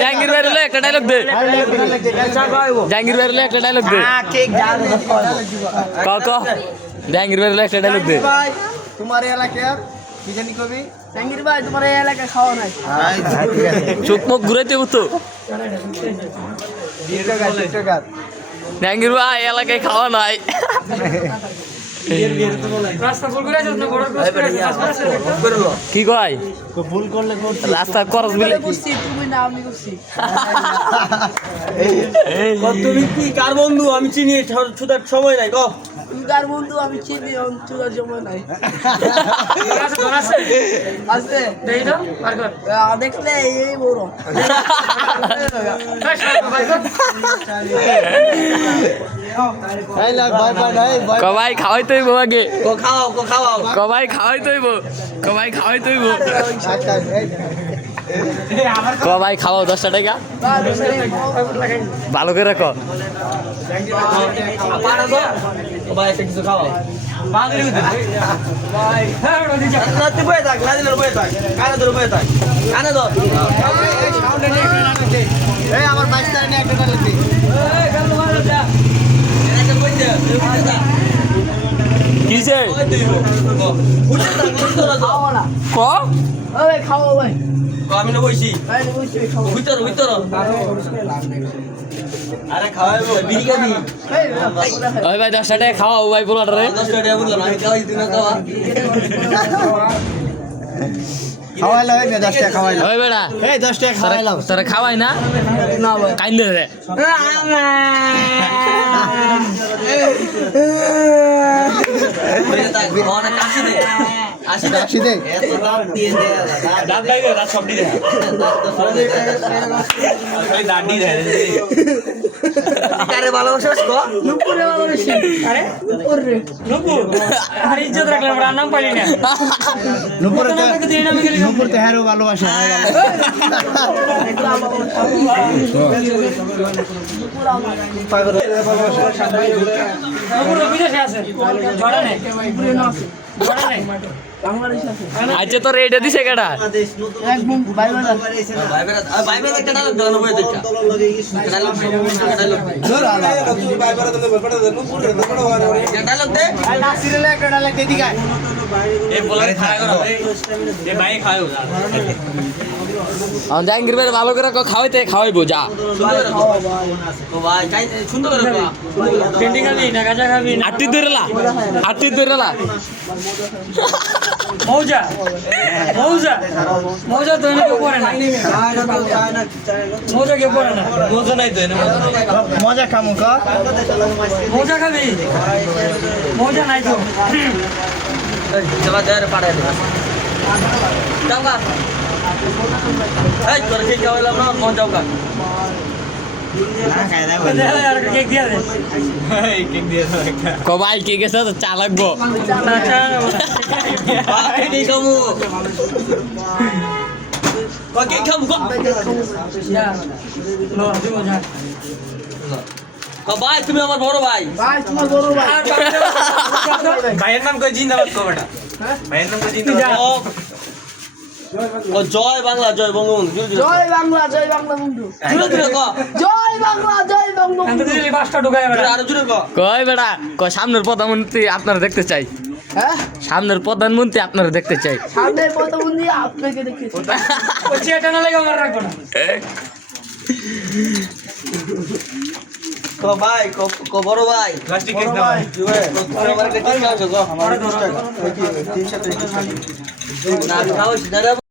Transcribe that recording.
জাহাঙ্গীর ভাই হলে একটা ডায়লগ দে জাহাঙ্গীর ভাই হলে একটা ডায়লগ দে ক জাহাঙ্গীর ভাই হলে একটা ডায়লগ দে তোমার এলাকার কি জানি কবি জাহাঙ্গীর ভাই তোমার এই এলাকায় খাওয়া নাই চোখ মুখ ঘুরাইতে তো জাহাঙ্গীর ভাই এলাকায় খাওয়া নাই কি কয় ভুল করলে রাস্তা করস বলে তুমি না আমি করছি তুমি কি কার বন্ধু আমি চিনি ছুটার সময় নাই গো তুমি কার বন্ধু আমি চিনি চুলার জমা নাই আছে দেখলে এই বড় কবাই খাওয়াই তৈব আগে খাওয়াও কবাই খাওয়াই তৈব কবাই খাওয়াই তৈব কবাই খাওয়াও 10 টাকা ভালো করে রাখো কিছু খাওয়াও আমার বাচ্চা কিসে ক খাওয়া ভাই আমি না বইছি ভিতর আরে খাওয়াবো বিড়ি খাবি ওই ভাই 10 টাকা খাওয়াও ভাই পোলাটারে 10 টাকা বললাম আমি খাওয়াই দিই না খাওয়া খাওয়াইলাম 10 টাকা খাওয়াইলাম ওই বেড়া এই 10 টাকা খাওয়াইলাম তোরা খাওয়াই না না ভাই কাইন্দে রে আসি দে দাঁত লাগে দাঁত সবটি দে দাঁত দি দে কারে ভালোবাসিস গো নুপুরে ভালোবাসি আরে নুপুর রে নুপু আর ইজ্জত রাখলাম আমরা নাম পাইলি না নুপুর তে হারো ভালোবাসা নুপুর বিদেশে আছে জর্ডানে জর্ডানে বাংলাদেশ আছে আচ্ছা তোর এটা দিছে কেডা এক বন্ধু ভাই ভাই একটা ডায়লগ দাও না বই দেখা ডায়লগ দে নাসিরলে একটা ডায়লগ দে দিগা এই বলারে খায় করো এই ভাই খায়ও আন জাহাঙ্গীর ভাই ভালো করে খাওয়াইবো যা ও ভাই কাই সুন্দর করে খাওয়া পেন্ডিং খাবি না গাজা খাবি না আটটি ধরেলা মৌজা তো এনে কেউ পড়ে না মৌজা কেউ পড়ে না মৌজা নাই তো এনে মজা খামু কা মৌজা খাবি মৌজা নাই তো জমা দেরে পাড়ায় দে যাওগা এই তোর ঠিক খাওয়াইলাম না কোন যাওগা কবাই কে গেছে চা লাগবো ভাই তুমি আমার বড় ভাই তোমার বড় ভাই ভাইয়ের নাম কই জিন্দাবাদ কো বেটা ভাইয়ের নাম কই জিন্দাবাদ ও জয় বাংলা জয় বঙ্গবন্ধু জয় বাংলা বন্ধু জয় বঙ্গবন্ধু দিলি বাসটা ঢুকায় বেটা আরো জোরে কো কই বেটা কই সামনের প্রধানমন্ত্রী আপনারা দেখতে চাই হ্যাঁ সামনের প্রধানমন্ত্রী আপনারা দেখতে চাই সামনে প্রধানমন্ত্রী আপনাকে দেখেছি ওই চেটা না লাগে আমার রাখবো না কো ভাই কো বড় ভাই প্লাস্টিক কেস দাও আমার একটা ঠিক আছে গো আমার 20 টাকা 330 না খাওয়া